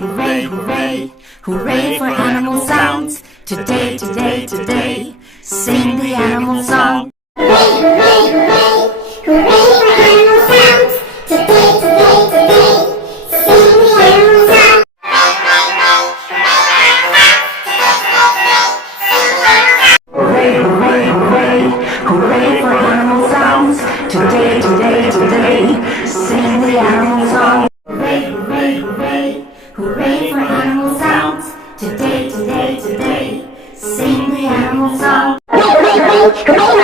hooray, hooray, hooray for animal sounds. Today, today, today, sing the animal song. Hooray, hooray, hooray, hooray for animal sounds. Today, today, today, sing the animal song. Hooray, hooray, hooray, hooray for animal sounds. Today, today, today, sing the animal song. Hooray, hooray, hooray, hooray for animal sounds. Today, today, today, sing the animal song. Hooray, hooray, hooray.